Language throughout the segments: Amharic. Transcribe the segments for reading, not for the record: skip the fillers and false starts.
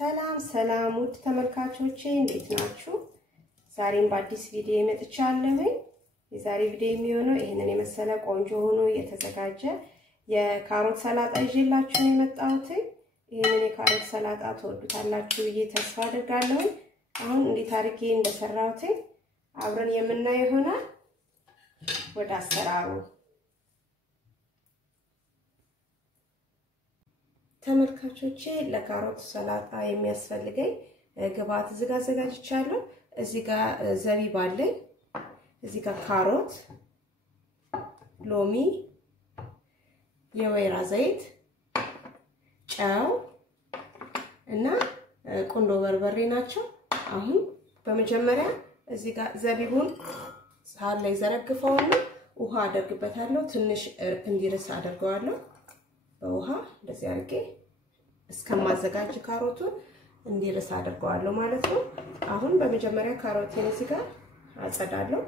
ሰላም ሰላም ውድ ተመልካቾቼ እንዴት ናችሁ? ዛሬም በአዲስ ቪዲዮ መጥቻለሁ። የዛሬ ቪዲዮ የሚሆነው ይሄንን የመሰለ ቆንጆ ሆኖ የተዘጋጀ የካሮት ሰላጣ ይዤላችሁ የመጣሁት። ይሄንን የካሮት ሰላጣ ተወዱታላችሁ ብዬ ተስፋ አደርጋለሁ። አሁን እንዴት አድርጌ እንደሰራሁት አብረን የምናየው ይሆናል። ወደ አሰራሩ ተመልካቾቼ ለካሮት ሰላጣ የሚያስፈልገኝ ግብአት አዘጋጅቻለሁ። እዚህ ጋር ዘቢብ አለኝ፣ እዚህ ጋር ካሮት፣ ሎሚ፣ የወይራ ዘይት፣ ጨው እና ቁንዶ በርበሬ ናቸው። አሁን በመጀመሪያ እዚህ ጋር ዘቢቡን ሳህን ላይ ዘረግፈውና ውሃ አደርግበታለሁ። ትንሽ እንዲርስ አደርገዋለሁ። በውሃ እንደዚህ አድርጌ እስከማዘጋጅ ካሮቱን እንዲርስ አድርገዋለሁ ማለት ነው። አሁን በመጀመሪያ ካሮቴን እዚህ ጋር አጸዳለሁ።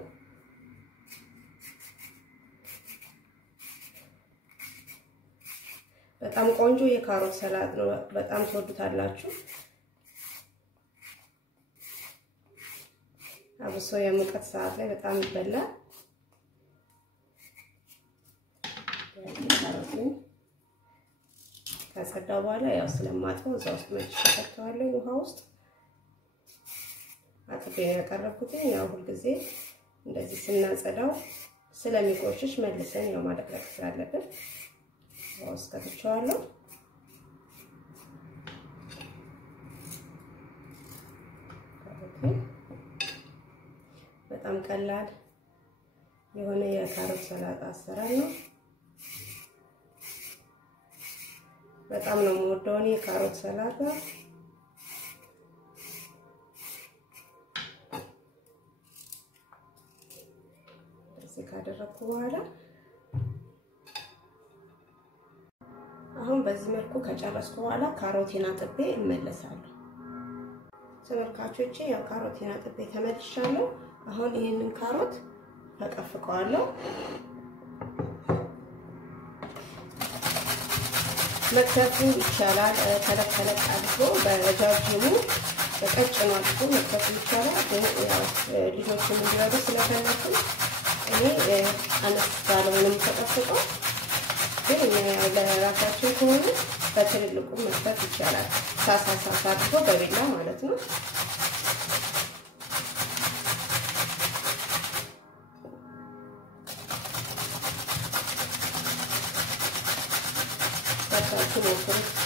በጣም ቆንጆ የካሮት ሰላጣ ነው። በጣም ተወዱታላችሁ። አብሶ የሙቀት ሰዓት ላይ በጣም ይበላል። ካጸዳው በኋላ ያው ስለማጥበው እዛው ውስጥ መጭ ከተዋለሁ። ውሃ ውስጥ አጥቤ ያቀረብኩት ያው ሁሉ ጊዜ እንደዚህ ስናጸዳው ስለሚቆሽሽ መልሰን ያው ማድረቅ ስላለብን ውሃ ውስጥ ከተዋለሁ። በጣም ቀላል የሆነ የካሮት ሰላጣ አሰራር ነው። በጣም ነው የምወደው እኔ ካሮት ሰላጣ። እዚህ ካደረኩ በኋላ አሁን በዚህ መልኩ ከጨረስኩ በኋላ ካሮቴን አጥቤ እመለሳለሁ። ተመልካቾቼ ያው ካሮቴን አጥቤ ተመልሻለሁ። አሁን ይሄንን ካሮት ፈቀፍቀዋለሁ። መክተፉ ይቻላል። ተለቅ አድርጎ በረጃጅሙ በቀጭኑ አድርጎ መክተፉ ይቻላል። ግን ያው ልጆችን እንዲረዱ ስለፈለኩ እኔ አነስ ባለው ነው የምፈቀፍቀው። ግን ያው ለራሳችን ከሆነ በትልልቁ መክተፍ ይቻላል። ሳሳ አድርጎ በቢላ ማለት ነው።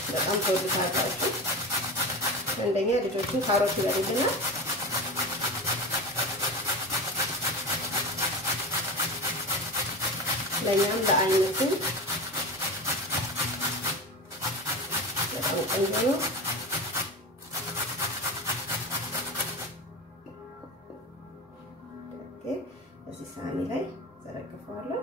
በጣም ተወዱታላችሁ። አንደኛ ልጆችን ካሮት ይበሉልናል፣ ለኛም ለአይነቱ በጣም ቆንጆ ነው። እዚህ ሳህኒ ላይ ዘረግፈዋለሁ።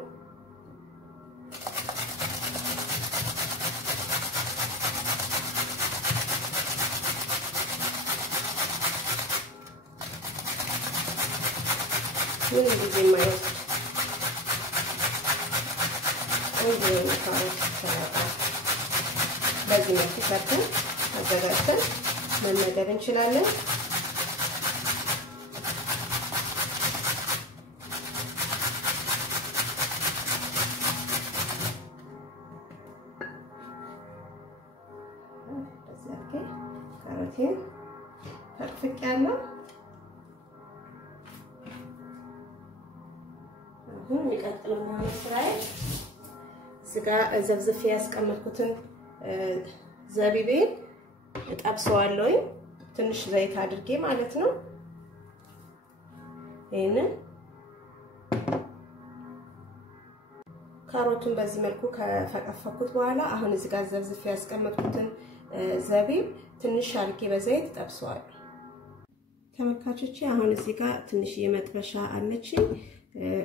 ምን ጊዜ ማይወስድ ቆንጆ የካሮት ሰላጣ በዚህ መልኩ ሰርተን አዘጋጅተን መመገብ እንችላለን። በዚህ አድርጌ ካሮቴን ፈቅፍቄያለሁ። አሁን የሚቀጥለው ማለት ስራዬ ስጋ ዘብዝፌ ያስቀመጥኩትን ዘቢቤን እጠብሰዋለሁ። ትንሽ ዘይት አድርጌ ማለት ነው። ይሄንን ካሮቱን በዚህ መልኩ ከፈቀፈኩት በኋላ አሁን እዚህ ጋር ዘብዝፌ ያስቀመጥኩትን ዘቢብ ትንሽ አድርጌ በዘይት እጠብሰዋለሁ። ተመልካቾቼ አሁን እዚህ ጋር ትንሽ የመጥበሻ አለችኝ።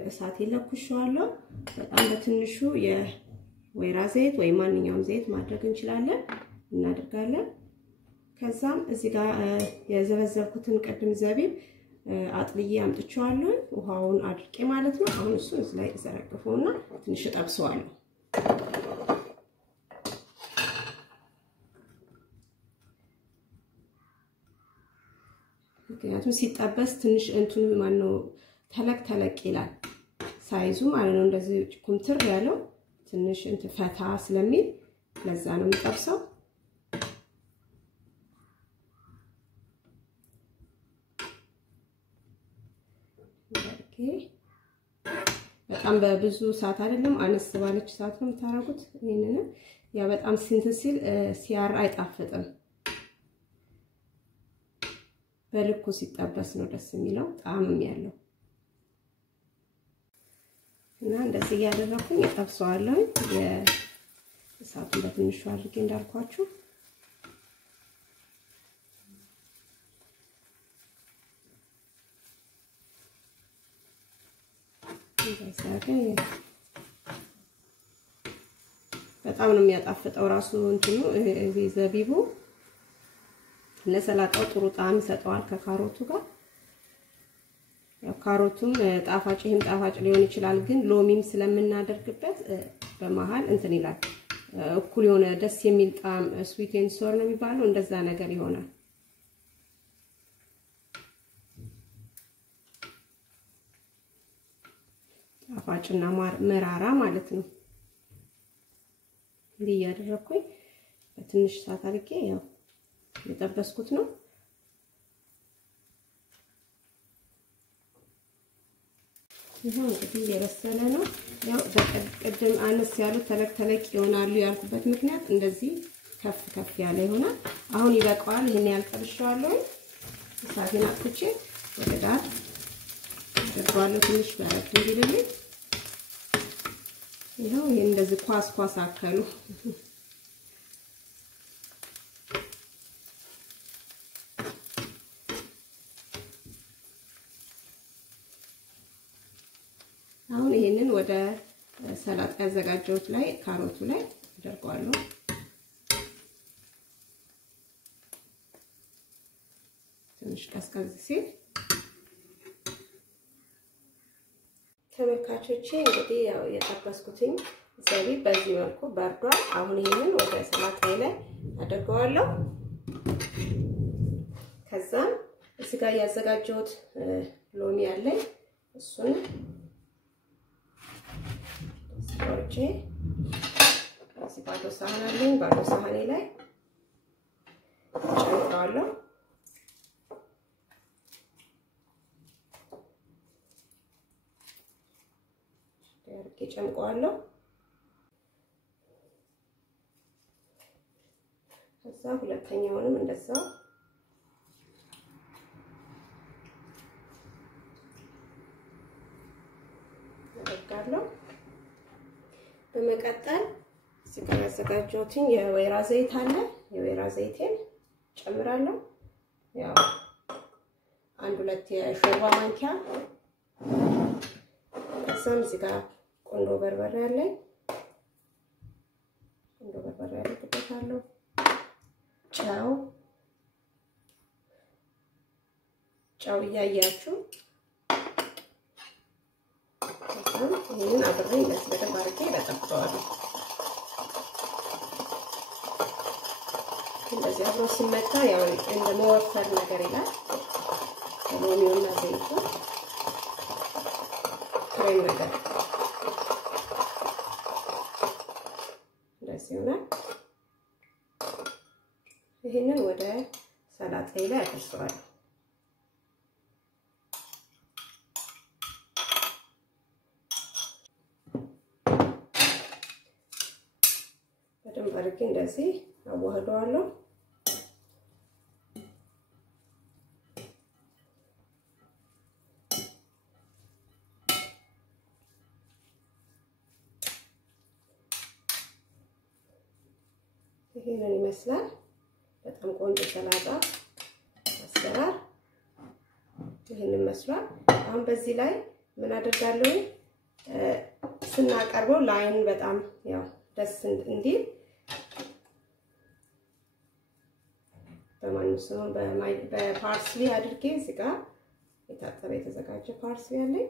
እሳት ይለኩሻለሁ። በጣም በትንሹ የወይራ ዘይት ወይ ማንኛውም ዘይት ማድረግ እንችላለን እናደርጋለን። ከዛም እዚህ ጋር የዘበዘብኩትን ቅድም ዘቢብ አጥልዬ አምጥቼዋለሁ ውሃውን አድርቄ ማለት ነው። አሁን እሱ እዚህ ላይ ዘረግፈውና ትንሽ እጠብሰዋለሁ። ምክንያቱም ሲጠበስ ትንሽ እንትኑ ማነው ተለቅ ይላል ሳይዙ ማለት ነው እንደዚህ ኩምትር ያለው ትንሽ እንትን ፈታ ስለሚል ለዛ ነው የምጠብሰው በጣም በብዙ ሰዓት አይደለም አነስ ባለች ሰዓት ነው የምታረጉት ይሄንን ያ በጣም ሲንተሲል ሲያር አይጣፍጥም በልኩ ሲጠበስ ነው ደስ የሚለው ጣዕምም ያለው እና እንደዚህ ያደረኩኝ እጠብሰዋለሁ የእሳቱን በትንሹ አድርጌ እንዳልኳችሁ በጣም ነው የሚያጣፍጠው ራሱ እንትኑ ዘቢቡ ለሰላጣው ጥሩ ጣዕም ይሰጠዋል ከካሮቱ ጋር ያው ካሮቱም ጣፋጭም ጣፋጭ ሊሆን ይችላል ግን ሎሚም ስለምናደርግበት በመሃል እንትን ይላል እኩል የሆነ ደስ የሚል ጣዕም ስዊት ኤንድ ሶር ነው የሚባለው እንደዛ ነገር ይሆናል ጣፋጭና መራራ ማለት ነው እንዲህ ያደረኩኝ በትንሽ ሰዓት አድርጌ ያው የጠበስኩት ነው ይሄው እንግዲህ የበሰለ ነው ያው በቀደም አነስ ያሉ ተለቅ ይሆናሉ ያልኩበት ምክንያት እንደዚህ ከፍ ያለ ይሆናል አሁን ይበቃዋል ይሄን ያልጠብሻለሁ እሳቴን አጥፍቼ ወደ ዳር አድርጓለሁ ትንሽ ባረክ እንዲልልኝ ይሄው ይሄን እንደዚህ ኳስ አከሉ አሁን ይሄንን ወደ ሰላጣ ያዘጋጀሁት ላይ ካሮቱ ላይ አደርጋለሁ ትንሽ ቀዝቀዝ ሲል ተመልካቾቼ እንግዲህ ያው የጠበስኩትኝ ዘቢብ በዚህ መልኩ በርዷል አሁን ይሄንን ወደ ሰላጣዬ ላይ አደርጋለሁ ከዛ እዚህ ጋር ያዘጋጀሁት ሎሚ አለኝ እሱን ወርጬ እዚህ ባዶ ሳህን አለኝ ባዶ ሳህኔ ላይ ጨምራለሁ ጨምቀዋለሁ ከዛ ሁለተኛውንም እንደዛው አደርጋለሁ በመቀጠል እዚህ ጋር ያዘጋጀሁትን የወይራ ዘይት አለ የወይራ ዘይቴን ጨምራለሁ ያው አንድ ሁለት የሾርባ ማንኪያ ከዛም እዚህ ጋር ቆንጆ በርበሬ አለኝ ቆንጆ በርበሬ አደርግበታለሁ ጨው እያያችሁ ይሄንን አብሬ እንደዚህ በደንብ አድርጌ እጠብቀዋለሁ እንደዚህ አብሮ ሲመታ ያው እንደ መወፈር ነገር ይላል ሎሚውና ዘይቱ ክሬም ነገር እንደዚህ ይሆናል ይሄንን ወደ ሰላጣዬ ላይ አደርሰዋለሁ በደንብ አድርጌ እንደዚህ አዋህደዋለሁ ይሄንን ይመስላል በጣም ቆንጆ ሰላጣ አሰራር ይሄንን መስሏል አሁን በዚህ ላይ ምን አደርጋለሁ ስናቀርበው ላይን በጣም ያው ደስ እንዲል በማንሱም በፓርስሊ አድርጌ እዚህ ጋር የታጠበ የተዘጋጀ ፓርስሊ አለኝ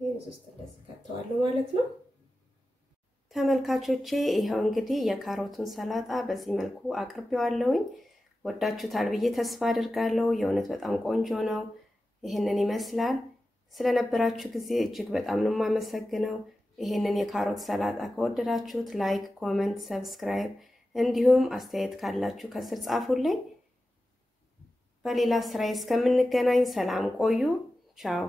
ይሄን ውስጥ እንደዚህ ከተዋለሁ ማለት ነው ተመልካቾቼ ይሄው እንግዲህ የካሮቱን ሰላጣ በዚህ መልኩ አቅርቤዋለሁኝ ወዳችሁታል ብዬ ተስፋ አድርጋለሁ የእውነት በጣም ቆንጆ ነው ይሄንን ይመስላል ስለነበራችሁ ጊዜ እጅግ በጣም ነው ማመሰግነው ይሄንን የካሮት ሰላጣ ከወደዳችሁት ላይክ ኮሜንት ሰብስክራይብ እንዲሁም አስተያየት ካላችሁ ከስር ጻፉልኝ በሌላ ስራዬ እስከምንገናኝ ሰላም ቆዩ ቻው